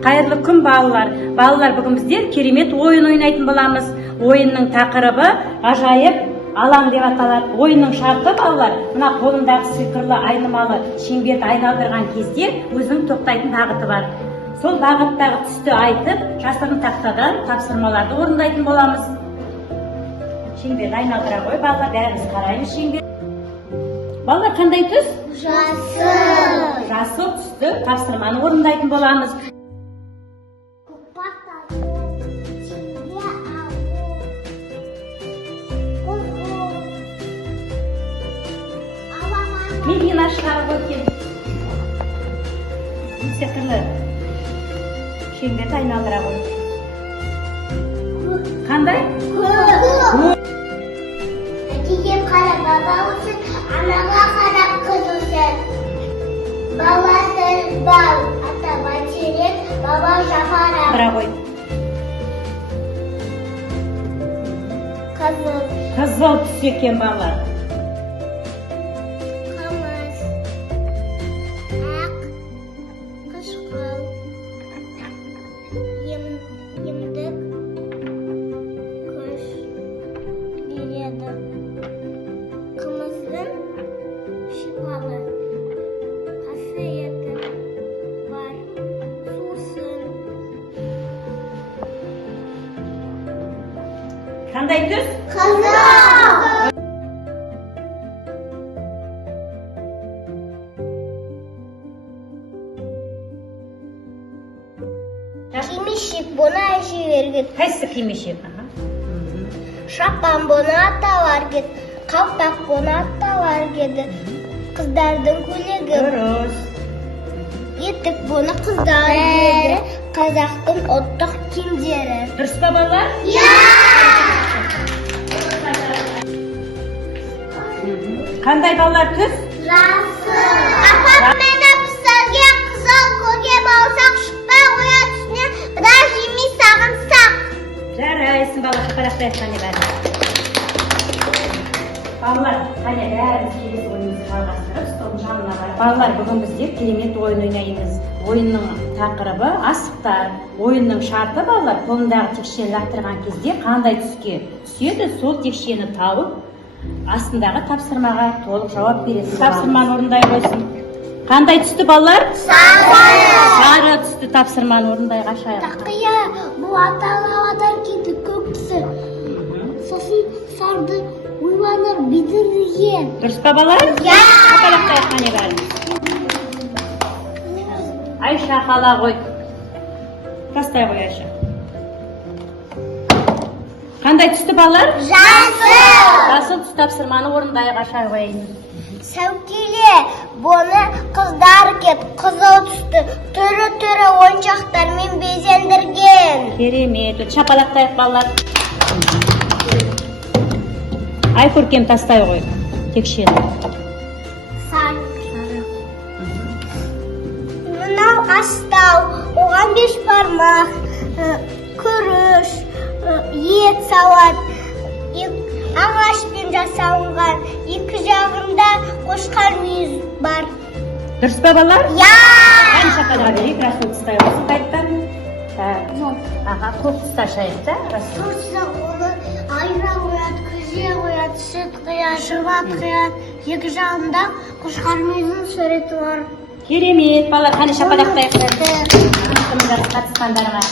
Қайырлы күн балалар. Балалар, бүгін біздер керемет ойын ойнайтын боламыз. Ойынның тақырыбы ажайып алаң деп аталады. Ойынның шарты балалар, мына қолындағы сиқырлы айнымалы шеңберді айналдырған кезде өзінің тоқтайтын бағыты бар. Сол бағыттағы түсті айтып, жасырын тақтадан тапсырмаларды орындайтын боламыз. Шеңберді айналдыра қой балалар, бәріміз қараймыз шеңбер. Балалар, қандай түс? Жасыл. Жасыл түсті тапсырманы орындайтын боламыз. Медина шығарып өткен. Сиқырлы шеңберді айналдыра қой. Қандай? Әкеге қарап баба өсін, анаға қарап қыз өсін. Баба сіз бал, ата бәйтерек, баба жапарақ. Бұра қой. Қызыл. Қызыл түс екен балалар. Қымыз. Ақ. Қышқыл. Емдік. Күш. Береді. Қымыздың шипалы. Қасиеті бар. Сусын. Қандай түс? Қызыл. Кимешек бұны әже берген. Қайсы кимешек? Шапан бұны аталар кет. Қалпақ бұны аталар кеді. Қыздардың көйлегі. Дұрыс. Етік бұны қыздар кеді. Қазақтың ұлттық киімдері. Дұрыс па балалар? Қандай балалар түс? Жасыл. Апам мен әпсізге қызыл көге баусақ шықпай қоя түсіне біраз жемей сағынсақ. Жарайсың бала, шапалақтай айтқаны бәрі. Балалар, қане бәріміз келесі ойынымызды жалғастырып, столдың жанына барып. Балалар, бүгін біздер керемет ойын ойнаймыз. Ойынның тақырыбы асықтар. Ойынның шарты балалар, қолындағы текшені лақтырған кезде қандай түске түседі, сол текшені тауып, астындағы тапсырмаға толық жауап бересіз. Тапсырманы орындай қойсын. Қандай түсті балалар? Сары түсті тапсырманы орындай қашайық. Тақия бұл аталауадан келді көксі. Сосын сарды ойланыр бедірген. Дұрыс па балалар? Шапалақтай айтқаны бәрі. Айша қала қой. Тастай қой Айша. Қандай түсті балалар? Жасыл. Жасыл түсті тапсырманы орындай қашай қойын. Сәукеле бұны қыздар кеп қызыл түсті түрі ойыншақтармен безендірген. Керемет. Шапалақтайық балалар. Ай көркем тастай қой. Текшені. Мынау астау, оған 5 бармақ, күріш, ет салат, ағашпен жасалынған, екі жағында қошқар мүйіз бар. Дұрыс па балалар? Я! Шапалаға берейік, Расул тыстай olsun қайттан. Аға, көп тысташайық та, Расул. Тұрса оны айра қояды, күзе қояды, сүт қояды, шұбат қояды, екі жағында қошқар мүйіздің суреті бар. Керемет, балалар, қане шапалақтайық. Қатысқандарыңа.